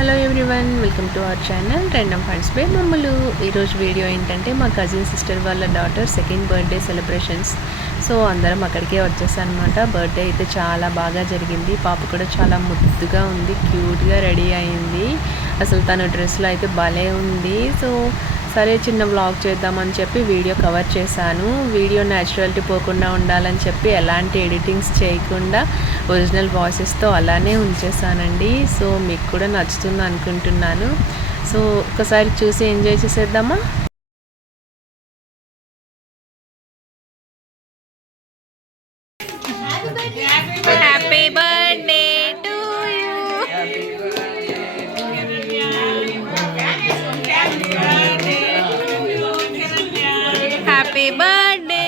Hello everyone, welcome to our channel random funds by మమ్మలు. ఈరోజు video ఏంటంటే మా కజిన్ సిస్టర్ వాళ్ళ daughter second birthday celebrations. So అందరం అక్కడికే వచ్చేసానమాట. బర్త్డే అయితే చాలా బాగా జరిగింది. పాప కూడా చాలా ముద్దుగా ఉంది, క్యూట్గా రెడీ అయింది. అసలు తన డ్రెస్లో అయితే భలే ఉంది. సో సరే చిన్న వ్లాగ్ చేద్దామని చెప్పి వీడియో కవర్ చేశాను. వీడియో న్యాచురాలిటీ పోకుండా ఉండాలని చెప్పి ఎలాంటి ఎడిటింగ్స్ చేయకుండా ఒరిజినల్ వాయిసెస్తో అలానే ఉంచేసానండి. సో మీకు కూడా నచ్చుతుంది అనుకుంటున్నాను. సో ఒకసారి చూసి ఎంజాయ్ చేసేద్దామా. Happy birthday to you. Happy birthday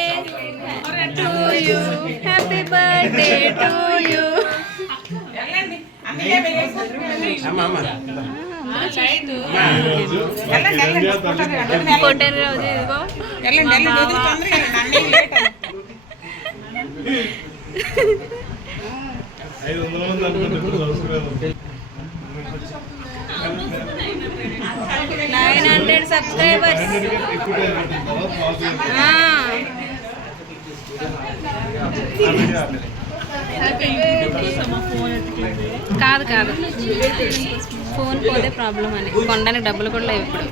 to you. Happy birthday to you. కొట్టారు రోజు ఇదిగో. సబ్స్క్రైబర్స్ కాదు కాదు, ఫోన్ పోతే ప్రాబ్లం అని కొనడానికి డబ్బులు కూడా లేవు ఇప్పుడు.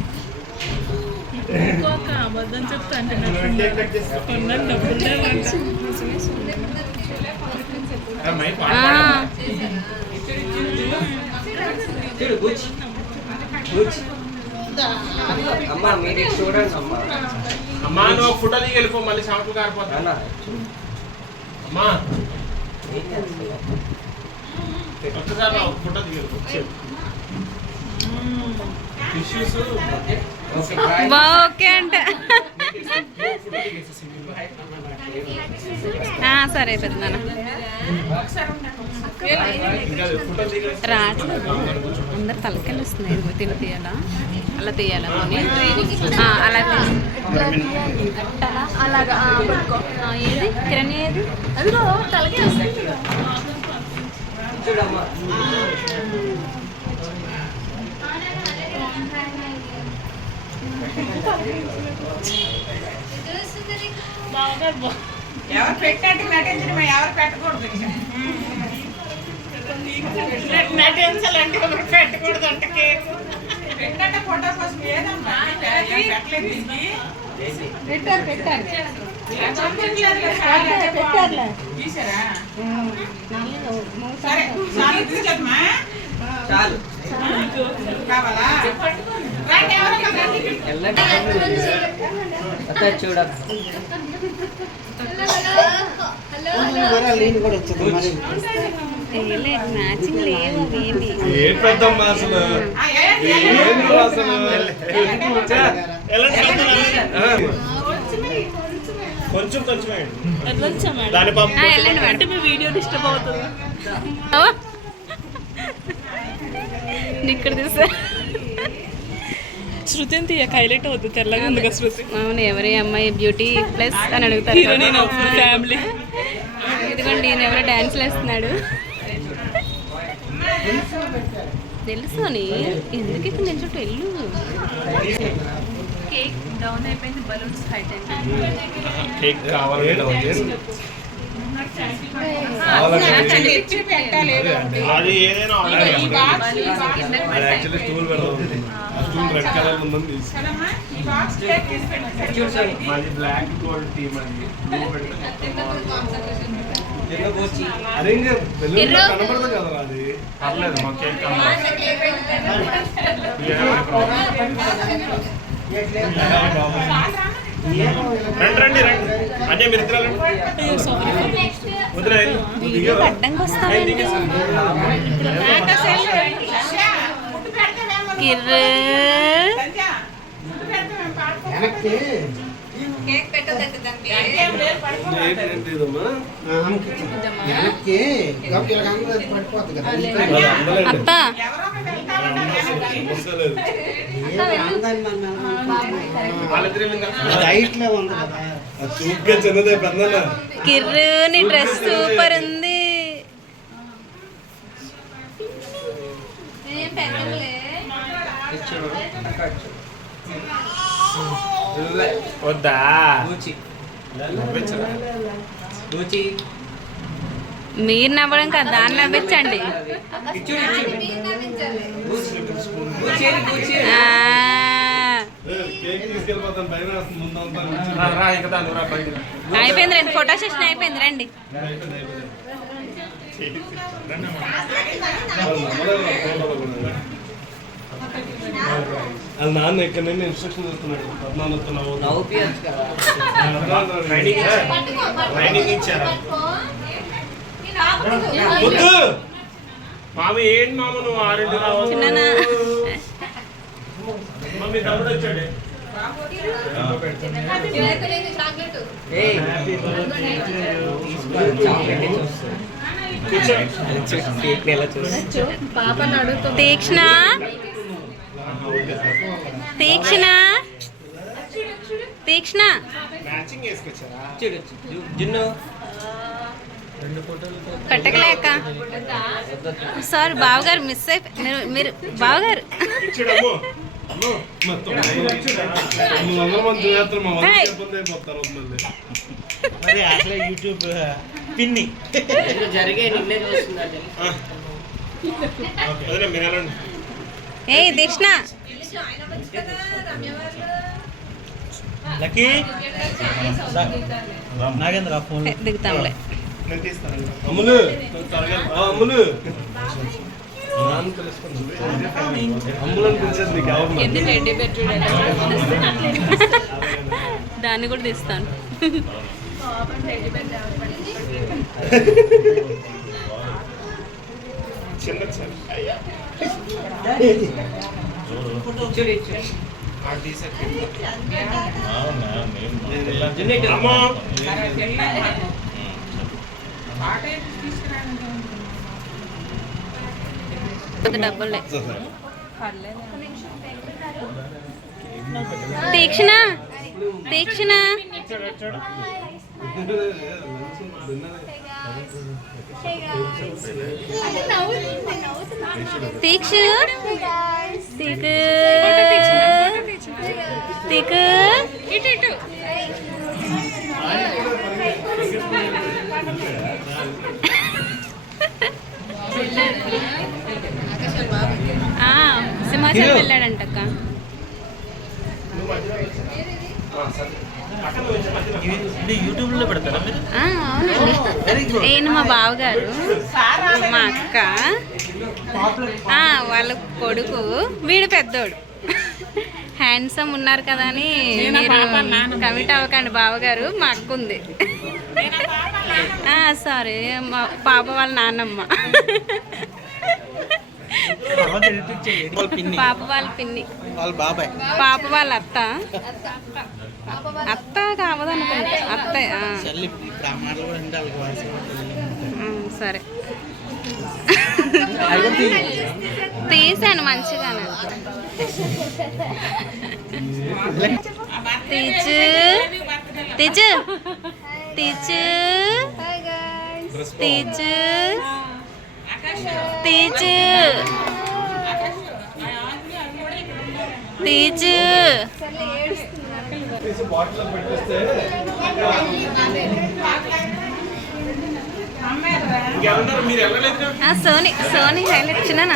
అబద్ధం చెప్తా అంటే డబ్బులు అమ్మా మీరు చూడండి అమ్మా నువ్వు ఫోటో దిగి వెళ్ళిపో, మళ్ళీ సాంపులు కారిపోతా. అమ్మా ఒక్కసారి ఫోటో దిగి వెళ్ళిపో. ఓకే అంట. సరే పెద్దనాన్న రావట్లేదు. అందరు తలకెళ్ళి వస్తున్నాయి. ఇదిగో తిని తీయాలా, అలా తీయాలా పోనీ అలా అలాగా. ఏది కిరణ్, ఏది అదిగో తలకే వస్తుంది. ఎవరు పెట్టినట్టు నటించడం, ఎవరు పెట్టకూడదు. నటించాలంటే ఎవరు పెట్టకూడదు అంట. కేకు పెట్టంటే ఫోటో కోసం ఏదమ్మా పెట్టలేదు. పెట్టారు పెట్టారు తీసారా? సరే చాలు తీసుకెళ్ళమ్మా. చాలు కావాలా? చూడ మ్యాచింగ్ లేవు. కొంచెం కొంచెం అంటే మీ వీడియో డిస్టర్బ్ అవుతుంది. ఇక్కడ చూసా శృతి ఎంత హైలైట్ అవుతుంది. తెల్లగా ఉంది కదా శృతి. అవును, ఎవరి అమ్మాయి బ్యూటీ ప్లస్ అని అడుగుతారు. ఫ్యామిలీ ఇదిగోండి ఈయన ఎవరో డాన్స్లు వేస్తున్నాడు. తెలుసు అని ఎందుకు ఇక్కడ నిల్చుంటూ వెళ్ళు. కేక్ డౌన్ అయిపోయింది, బలూన్స్ హైట్ అయిపోయింది. బ్లాక్ గోల్డ్ టీమ్ అండి. కనపడదు కదా అది. పర్లేదు మా కేక్ రండి రండి అంటే మీరు అడ్డంగా వస్తామండి. కిర్రుని డ్రెస్ సూపర్ ఉంది. వద్దా మీరు నవ్వడం కదా, దాన్ని నవ్వించండి. అయిపోయింది రండి, ఫోటో సెషన్ అయిపోయింది రండి. వాళ్ళ నాన్న ఇక్కడ నుండి ఇన్స్ట్రక్షన్ చేస్తున్నాడు. మామ ఏంటి మామ నువ్వు 6 రావాలి. మమ్మీ తమ్ముడు వచ్చాడే. తీక్షణ తీక్షణ తీక్షణ మ్యాచింగ్ వేసుకొచ్చారా? కట్టకలేక సారీ బావగారు మిస్ అయిపోయి మీరు బావగారు. యూట్యూబ్ పిన్ని జరిగే ఏ దీక్షణ లక్కీ నాగేంద్ర ఫోన్ దిగుతాంలే. అమ్ములు అమ్ములు దాన్ని కూడా తీస్తాను. డబ్బులే తీక్షణ తీక్షణ తీక్ష తీకు తీకు సింహాచలం వెళ్ళాడంటక్క. యూట్యూబ్ లో పెడతారా మీరు? అవునండి, ఈయన మా బావగారు, మా అక్క, వాళ్ళ కొడుకు, వీడు పెద్దోడు. హ్యాండ్సమ్ ఉన్నారు కదా అని మీరు కమిట్ అవ్వకండి. బావగారు మా అక్క ఉంది. సారీ, మా పాప వాళ్ళ నాన్నమ్మ. పాప వాళ్ళ పిన్ని, పాప వాళ్ళ అత్త. అత్త కావదనుకుంటా, అత్త. సరే తీసాను మంచిగానే. తీచు తీచు తీచు తీచు తీచు తీచు సోనీ సోనీ హైలైట్ చిన్న.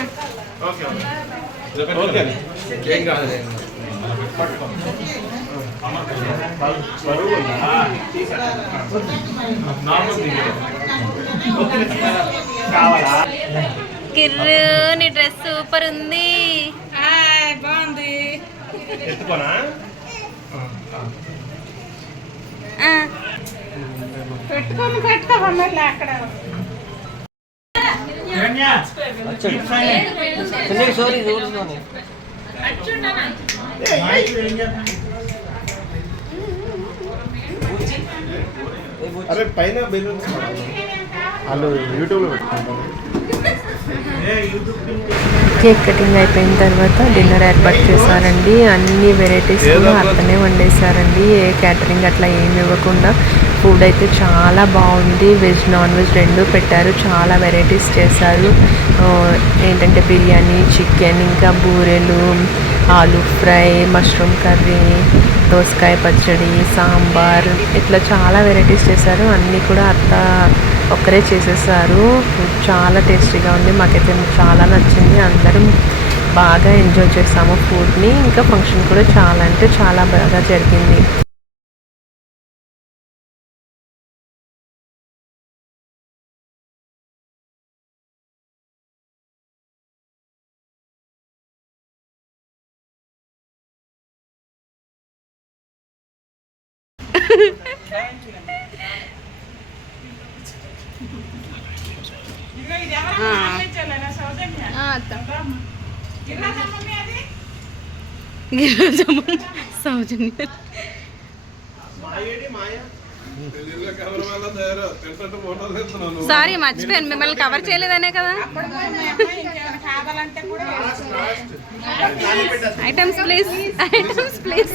కిర్రు నీ డ్రెస్ సూపర్ ఉంది. బాగుంది. పెట్టుకోమన్నట్లే అక్కడ. అరే పైన వాళ్ళు యూట్యూబ్లో పెట్టుకుంటారు. కేక్ కటింగ్ అయిపోయిన తర్వాత డిన్నర్ ఏర్పాటు చేశారండి. అన్ని వెరైటీస్ కూడా అతనే వండేశారండి. ఏ క్యాటరింగ్ అట్లా ఏమి ఇవ్వకుండా ఫుడ్ అయితే చాలా బాగుంది. వెజ్ నాన్ వెజ్ రెండు పెట్టారు. చాలా వెరైటీస్ చేశారు. ఏంటంటే బిర్యానీ, చికెన్, ఇంకా బూరెలు, ఆలూ ఫ్రై, మష్రూమ్ కర్రీ, దోసకాయ పచ్చడి, సాంబార్, ఇట్లా చాలా వెరైటీస్ చేశారు. అన్నీ కూడా అత్త ఒక్కరే చేసేసారు. ఫుడ్ చాలా టేస్టీగా ఉంది. మాకైతే చాలా నచ్చింది. అందరం బాగా ఎంజాయ్ చేసాము ఫుడ్ని. ఇంకా ఫంక్షన్ కూడా చాలా అంటే చాలా బాగా జరిగింది. ఇదిగో ఇది ఎవరన్నా పంపించాలేనా సౌజన్య? తిన్నదా మమ్మీ అది? సౌజన్య సారీ మర్చిపోయాను, మిమ్మల్ని కవర్ చేయలేదనే కదా. అప్పుడు మా అమ్మాయి ఇంకేమైనా కావాలంటే కూడా items please, items please.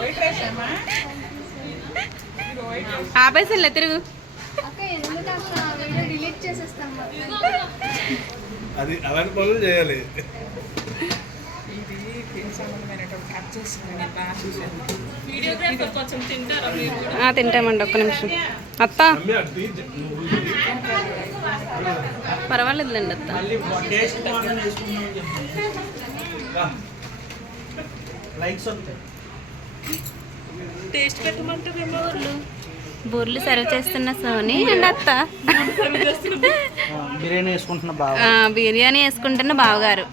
White rice అమ్మా. ఆపేసి తిరుగు. అది అలాంటి పనులు చేయాలి. ఇది దీని సంబంధమైనటువంటి కట్ చేసింది నేను బాగా చూశాను. తింటామండి, ఒక్క నిమిషం. అత్త పర్వాలేదులేండి అత్త. టేస్ట్ పెట్టమంటారేమో. బూర్లు సర్వ్ చేస్తున్న సోని అండ్ అత్త బిర్యానీ వేసుకుంటున్నా బాగా. బిర్యానీ వేసుకుంటున్న బావగారు,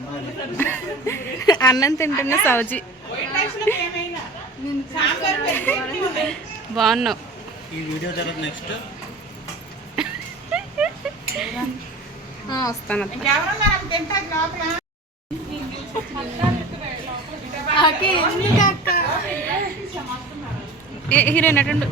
అన్నం తింటున్న సౌజీ. వైట్ రైస్లో ఏమైనా సాంబార్ పెట్టి బాగున్నావు. ఈ వీడియో తర్వాత నెక్స్ట్ వస్తాను అత్త. ఇంకెవరన్నా తింటారు లోపల. Heroine attend.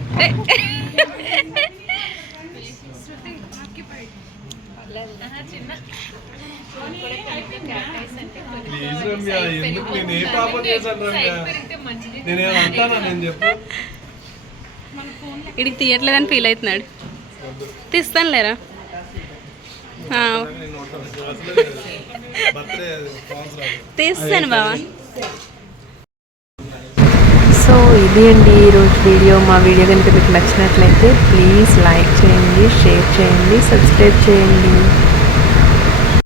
ప్లీజ్ రమ్య, ఎందుకు నేను ఏ పాపం చేశాను రమ్య? నేనేం అంటానా? నేను చెప్పు. ఇడికి తీయట్లేదని ఫీల్ అవుతున్నాడు. తీస్తాను లేరా. తీస్తాను బావా. సో ఇది అండి ఈరోజు వీడియో. మా వీడియో కనుక మీకు నచ్చినట్లయితే ప్లీజ్ లైక్ చేయండి, షేర్ చేయండి, సబ్స్క్రైబ్ చేయండి.